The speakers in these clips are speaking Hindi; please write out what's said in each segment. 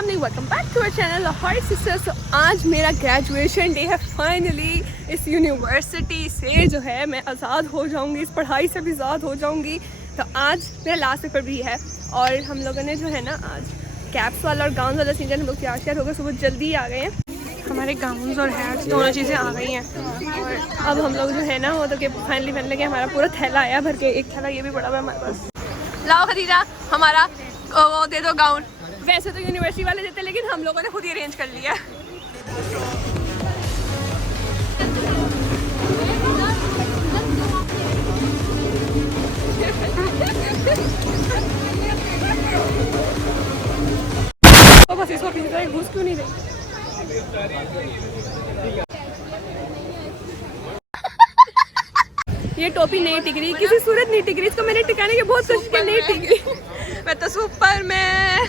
Welcome back to our channel Lahori sisters. तो आज मेरा ग्रेजुएशन डे है। फाइनली इस यूनिवर्सिटी से जो है मैं आज़ाद हो जाऊंगी, इस पढ़ाई से भी आज़ाद हो जाऊंगी। तो आज मेरा लास्ट पेपर भी है और हम लोगों ने जो है ना आज कैप्स वाला और गाउन वाला सीजन हम लोग तैयार हो गए, सुबह जल्दी आ गए हैं। हमारे गाउन्स और हैट्स दोनों चीज़ें आ गई हैं और अब हम लोग जो है ना वो तो फाइनली पहन लगे। हमारा पूरा थैला आया भर के, एक थैला ये भी पड़ा हुआ है हमारे पास। लाओ खदीजा हमारा वो दे दो गाउन। वैसे तो यूनिवर्सिटी वाले देते लेकिन हम लोगों ने खुद ही अरेंज कर लिया। बस इसको किसी तरह घुस क्यों नहीं रही। ये टोपी नहीं टिक रही, किसी सूरत नहीं टिक रही। इसको मैंने टिकाने की बहुत कोशिश की, नहीं टिक रही। मैं तो सुपर में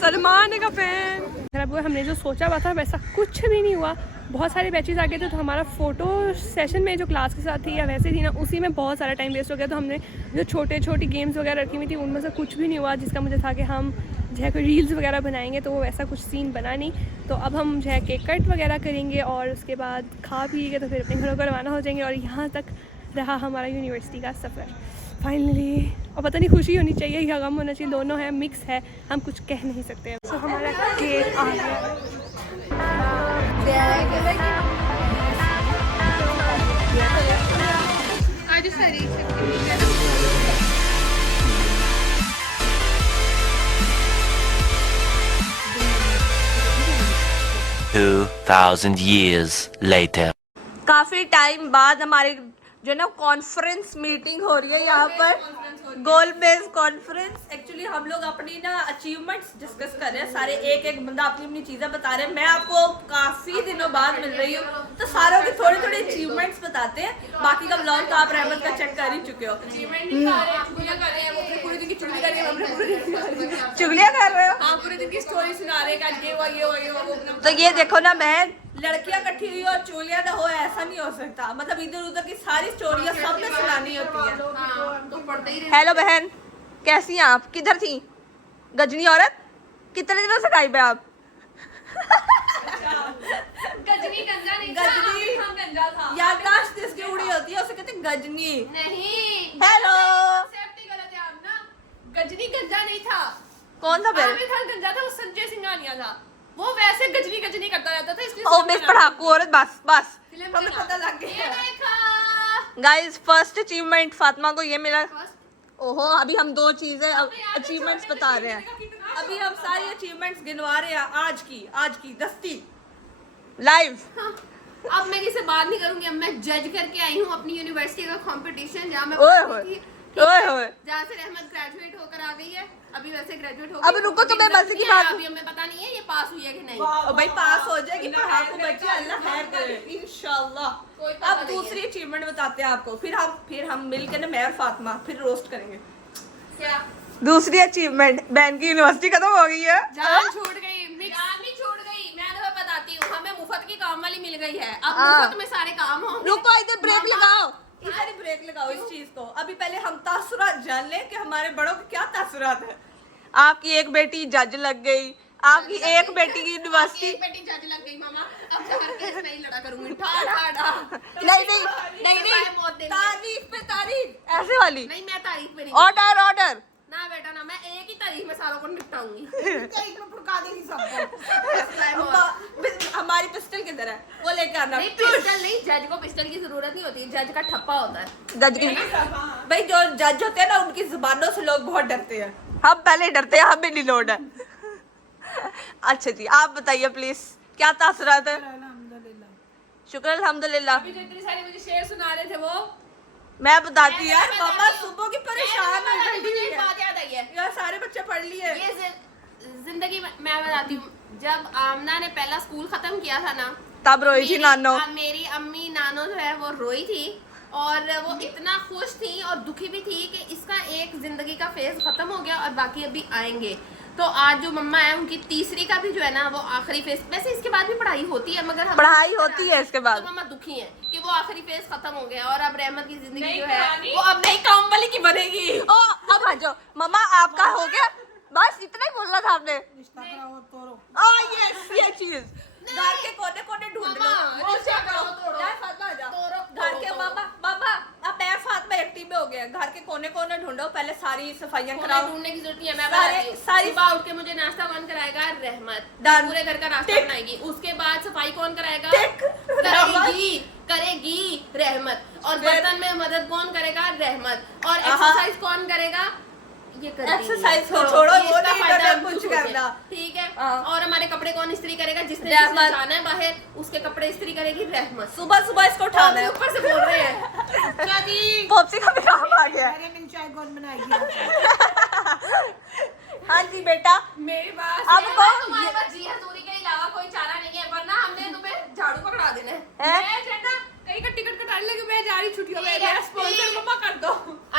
सलमान का फैन। हमने जो सोचा हुआ था वैसा कुछ भी नहीं हुआ। बहुत सारे बैचेस आ गए थे तो हमारा फ़ोटो सेशन में जो क्लास के साथ थी या वैसे थी ना, उसी में बहुत सारा टाइम वेस्ट हो गया। तो हमने जो छोटी गेम्स वगैरह रखी हुई थी उनमें से कुछ भी नहीं हुआ जिसका मुझे था कि हम जो है कोई रील्स वगैरह बनाएंगे। तो वो वैसा कुछ सीन बना नहीं। तो अब हम जो है केक कट वगैरह करेंगे और उसके बाद खा पी के तो फिर अपने घरों को रवाना हो जाएंगे। और यहाँ तक रहा हमारा यूनिवर्सिटी का सफ़र फाइनली। और पता नहीं खुशी होनी चाहिए या गम होना चाहिए, दोनों है, मिक्स है, हम कुछ कह नहीं सकते। तो हमारा केक आ गया। 2000 years later. काफी टाइम बाद हमारे जो ना कॉन्फ्रेंस मीटिंग हो रही है यहाँ पर, गोल बेस्ड कॉन्फ्रेंस। एक्चुअली हम लोग अपनी ना अचीवमेंट्स डिस्कस कर रहे हैं, सारे एक बंदा अपनी अपनी चीजें बता रहे हैं। मैं आपको काफी दिनों बाद मिल रही हूँ तो सारों के थोड़े थोड़े अचीवमेंट्स बताते हैं। बाकी का ब्लॉग तो आप रहमत का चेक कर ही चुके हो। चुगलियां कर रहे हो? हाँ, पूरे दिन की स्टोरी सुना रहे हैं, ये तो ये देखो ना बहन, लड़कियां इकट्ठी हुई और चुगलियां तो हो, ऐसा नहीं हो सकता। मतलब इधर उधर की सारी स्टोरियां सबने सुनानी होती है। हेलो बहन, कैसी हैं आप? किधर थी गजनी औरत? कितने दिनों से गायब है आप? गजनी गंजा नहीं था, गजनी हम गंजा था। याददाश्त जिसकी उड़ी होती है उसे कहते हैं गजनी। नहीं, हेलो, सेफ्टी गलत है आप ना। गजनी गंजा नहीं था। कौन था फिर? आमिर खान गंजा था, वो संजय सिंघानिया था। वो वैसे गजनी गजनी करता रहता था, इसलिए ओ मिस पढ़ाकू औरत, बस बस हमें पता लग ये गया। देखा। गाइस फर्स्ट अचीवमेंट फातिमा को ये मिला। ओहो, अभी हम दो चीजें अचीवमेंट्स बता रहे हैं। अभी हम सारी अचीवमेंट्स गिनवा रहे हैं आज की दस्ती लाइव। अब मैं किसी बात नहीं करूंगी। अब मैं जज करके आई हूँ अपनी यूनिवर्सिटी का कंपटीशन, जहाँ मैं ओए पढ़ती थी, ओए जहाँ से रहमत ग्रेजुएट होकर आ गई है। अभी वैसे ग्रेजुएट हो अब रुको, तुम्हें मजे की बात। अभी हमें पता नहीं है ये पास हुई है कि नहीं। ओ भाई पास हो जाएगी, पढ़ाकू बच्चे अल्लाह खैर करे इंशाल्लाह। कोई पता अब नहीं दूसरी अचीवमेंट बताते हैं आपको, फिर हम मिलकर ना मैं और फातिमा फिर रोस्ट करेंगे। क्या दूसरी अचीवमेंट, बहन की यूनिवर्सिटी खत्म हो गई है। जान छूट गई, जान नहीं छूट गई। मैं तुम्हें बताती हूँ, हमें मुफ्त की काम वाली मिल गई है। अब मुफ्त में सारे काम होंगे। रुको, इधर ब्रेक लगाओ, इधर ब्रेक लगाओ इस चीज को। अभी पहले हम तासुरात जान लें कि हमारे बड़ों के क्या तासुरात है। आपकी एक बेटी जज लग गई, आपकी एक बेटी की यूनिवर्सिटी। एक बेटी जज लग गई मामा, अब से हर केस में ही लड़ा करूंगी। ठा ठा ठा। नहीं, तारीफ पे तारीफ, ऐसे वाली नहीं, मैं तारीफ पे नहीं। ऑर्डर ना बेटा ना, मैं एक ही तारीफ में सारों को निपटाऊंगी। तारीफ में फुड़का देगी सबको। हमारी पिस्टल किधर है, वो लेकर आना। नहीं, पिस्टल नहीं, जज को पिस्टल की जरूरत नहीं होती, जज का ठप्पा होता है। जज की भाई, जो जज होते हैं ना उनकी जुबानों से लोग बहुत डरते हैं। हम पहले डरते हैं, हमें नहीं लोड है। अच्छा जी, आप बताइए प्लीज, क्या तासुरात है? शुक्र अल्हम्दुलिल्लाह। अभी जो इतनी सारी मुझे शेर सुना रहे थे वो मैं बताती यार, मामा सुबह की परेशान है, मुझे एक बात याद आई है। यार सारे बच्चे पढ़ लिए। ये जिंदगी में मैं बताती हूँ, जब आमना ने पहला स्कूल खत्म किया था ना, तब रोई थी नानो। मेरी अम्मी नानो जो है वो रोई थी और वो इतना खुश थी और दुखी भी थी कि इसका एक जिंदगी का फेज खत्म हो गया और बाकी अभी आएंगे। तो आज जो मम्मा है उनकी तीसरी का भी जो है ना वो आखिरी फेज, वैसे इसके बाद भी पढ़ाई होती है मगर पढ़ाई होती है इसके बाद। तो मम्मा दुखी है कि वो आखिरी फेज खत्म हो गया और अब रहमत की जिंदगी जो है वो अब नई काम वाली की बनेगी। ओ अब आ जाओ मम्मा, आपका हो गया बस इतना ही बोलना था आपने। रिश्ता कराओ तोड़ो। यस ये चीज घर के कोने कोने ढूंढ लो। घर के मामा अब मैं साथ में एक्टिव में हो गया। घर के कोने कोने ढूंढो, पहले सारी सफाइयां कराओ। ढूंढने की जरूरत नहीं है, मैं बताती हूँ। सारी सुबह उठ के मुझे नाश्ता कौन कराएगा? रहमत। Done. पूरे घर का नाश्ता Tick. बनाएगी। उसके बाद सफाई कौन कराएगा? Tick. करेगी रहमत। और फिर- बर्तन में मदद कौन करेगा? रहमत। और आहा। एक्सरसाइज कौन करेगा? ये करेगी। एक्सरसाइज को तो छोड़ो, ये वो इसका नहीं फायदा करना, हम कुछ खुद होते करना। हैं। ठीक है। हाँ। और हमारे कपड़े कौन इस्त्री करेगा? जिसने रहमत। जिसने जाना है बाहर, उसके कपड़े इस्त्री करेगी रहमत। सुबह सुबह इसको उठाना है। ऊपर से बोल रहे हैं क्या जी? पॉप्सी का भी काम आ गया। मेरे मिल चाय कौन बनाएगी? हाँ जी बेटा, मेरी बात अब सुनो, कौन- तुम्हारे पास जी हजूरी के अलावा कोई चारा नहीं है, वरना हमने तुम्हें झाड़ू पकड़ा देना है। है? झंडा कहीं का टिकट कटाने लगे, मैं जा रही छुट्टियों में, ठीक है, मेरा स्पॉन्सर ठीक। मम्मा कर दो।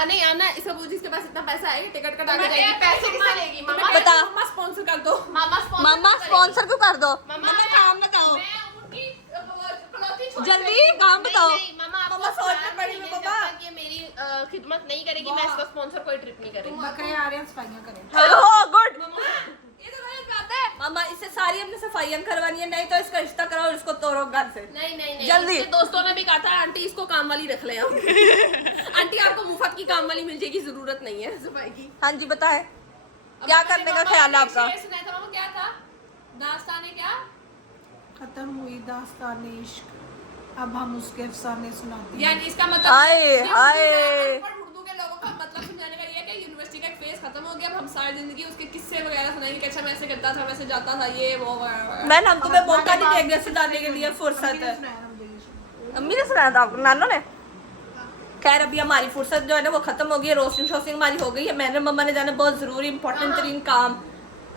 नहीं आना, इसका बूझ जिसके पास इतना पैसा है टिकट कटा के मैं जाएगी, पैसे किससे लेगी? मम्मा बता। मम्मा स्पॉन्सर कर दो। मामा मम्मा स्पॉन्सर क्यों कर दो? मम्मा काम बताओ। मैं उनकी पनौती छोड़ जल्दी देगी। काम नहीं, बताओ। नहीं, मम्मा आपको मम्मा सोच में ध्यान पड़ी नहीं हुई है, मम्मा। जब तक ये मेरी खिदमत नहीं करेगी मैं इसका स्पॉन्सर कोई ट्रिप नहीं करेगी। बकरे आ रहे हैं, सफाइयां करें। Hello good. ये तो गलत बात है। मम्मा इससे सारी हमने सफाइयां करवानी है, नहीं तो इसका रिश्ता कराओ और इसको तोड़ो घर से। नहीं नहीं नहीं, जल्दी। इसके दोस्तों ने भी कहा था आंटी इसको काम वाली रख ले हम। आंटी आपको मुफ्त की काम वाली मिल जाएगी, जरूरत नहीं है सफाई की। हाँ जी बताएं, क्या करने का ख्याल है आपका? सुना था क्या था? दास्ताने क्या? खत्म हुई दास्तान इश्क, अब हम उसके अफसाने सुनाते हैं। यानी इसका मतलब आए, ये उर्दू आए। में अनपढ़ उर्दू के लोगों का मतलब समझाने का ये है कि यूनिवर्सिटी का एक फेज खत्म हो गया, अब हम सारी जिंदगी उसके किस्से वगैरह सुनाएंगे कि अच्छा मैं ऐसे करता था, वैसे जाता था, ये वो वगैरह। मैंने हम तुम्हें मौका नहीं देंगे सुनाने के लिए, फुर्सत है। अम्मी ने सुनाया था आपको, नानो ने? खैर अभी हमारी फुर्सत जो है ना वो खत्म हो गई है, रोस्टिंग शोस्टिंग हमारी हो गई है। मैंने मम्मा ने जाना बहुत जरूरी इंपॉर्टेंट तरीन काम।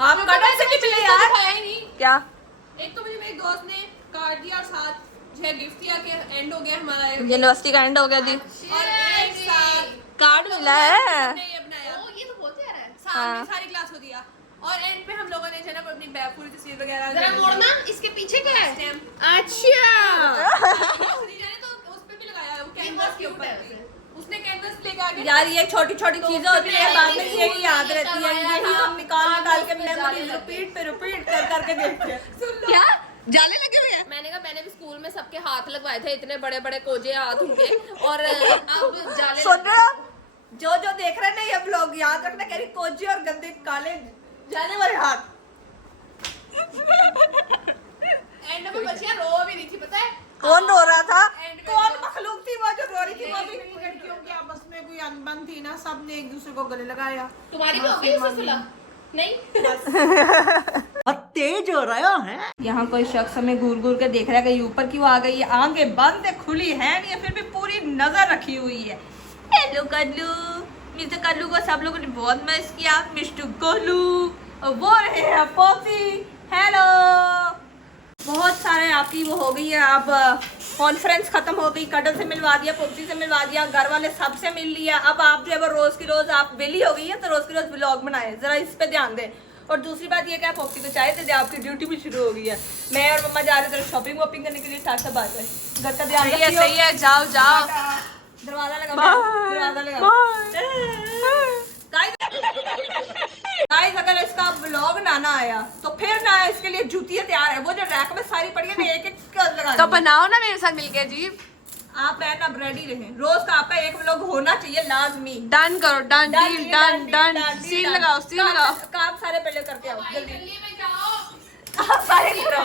आप कटल से निकले यार। दिखाया ही नहीं। क्या? एक तो मुझे मेरी दोस्त ने कार्ड दिया और साथ जो है गिफ्ट दिया कि एंड हो गया हमारा ये। यूनिवर्सिटी का एंड हो गया जी। और एक साथ कार्ड मिला है। हमने ये बनाया, ओ, ये तो बहुत प्यारा है। सामने हाँ। सारी क्लास को दिया और एंड पे हम लोगों ने जो है ना अपनी बैग पूरी तस्वीर वगैरह जरा मोड़ना, इसके पीछे क्या है? स्टैम्प अच्छा। ने तो उस पे भी लगाया वो कैनवस के ऊपर भी। उसने कैनवस लेके आगे यार ये छोटी छोटी चीजें होती है, बाद में यही याद रहती है, यही हम निकाल निकाल के मेमोरीज रिपीट पे रिपीट कर करके देखते हैं। क्या जाले लगे हुए हैं? मैंने कहा मैंने भी स्कूल में सबके हाथ लगवाए थे, इतने बड़े बड़े कोजे हाथ उनके, और अब जाले सुन रहे हो? जो जो देख रहे हैं ना ये व्लॉग, याद रखना, कह रही कोजी और गंदे काले जाने वाले हाथ। एंड में बच्चियां रो भी रही थी, पता है? कौन रो रहा था? एंड में कौन मखलूक थी वो जो रो रही थी? वो भी लड़कियों की आपस में कोई अनबन थी ना, सबने एक दूसरे को गले लगाया। तुम्हारी भी हो गई उससे सुलह? नहीं। तेज हो रहा है। यहाँ कोई शख्स हमें घूर घूर के देख रहा है कि ये ऊपर क्यों आ गई है, आंखें बंद है, खुली है नहीं है, फिर भी पूरी नजर रखी हुई है। हेलो कल्लू, मिस्टर कल्लू को सब लोगों ने बहुत मिस किया, मिस्टर कोलू, और वो रहे हैं पॉपी। हेलो, बहुत सारे आपकी वो हो गई है, अब कॉन्फ्रेंस खत्म हो गई, कडल से मिलवा दिया, पॉपी से मिलवा दिया, घर वाले सबसे मिल लिया। अब आप जो है वो रोज की रोज आप बेली हो गई है, तो रोज की रोज व्लॉग बनाए, जरा इस पे ध्यान दें। और दूसरी बात ये कि आप पॉपी को चाहे थे, आपकी ड्यूटी भी शुरू हो गई है। मैं और मम्मा जा रहे थे शॉपिंग वॉपिंग करने के लिए, टाटा बाय बाय। घर का ध्यान रखियो। सही है, जाओ जाओ। दरवाजा लगा, दरवाजा लगा। गाइस अगर इसका ब्लॉग ना आया तो फिर ना इसके लिए जूतियां तैयार है, वो जो रैक में सारी पड़ी है ना, एक एक लगा तो बनाओ ना मेरे साथ मिलके जी। आप है ना रेडी रहे, रोज का आपका एक व्लॉग होना चाहिए लाजमी। डन करो, done deal, done done, seal लगाओ, सील लगाओ। काम सारे पहले करके आओ जल्दी। गली में जाओ, आप सारे करो।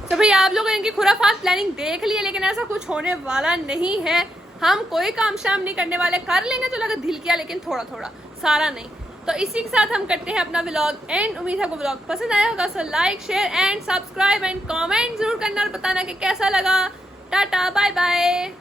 तो भाई आप लोगों ने इनकी खुराफात प्लानिंग देख ली है, लेकिन ऐसा कुछ होने वाला नहीं है। हम कोई काम शाम नहीं करने वाले, कर लेंगे तो लगा दिल किया, लेकिन थोड़ा थोड़ा, सारा नहीं। तो इसी के साथ हम करते हैं अपना व्लॉग एंड। उम्मीद है आपको व्लॉग पसंद आया होगा, so like share and subscribe and comment जरूर करना और बताना कि कैसा लगा। Tata bye bye.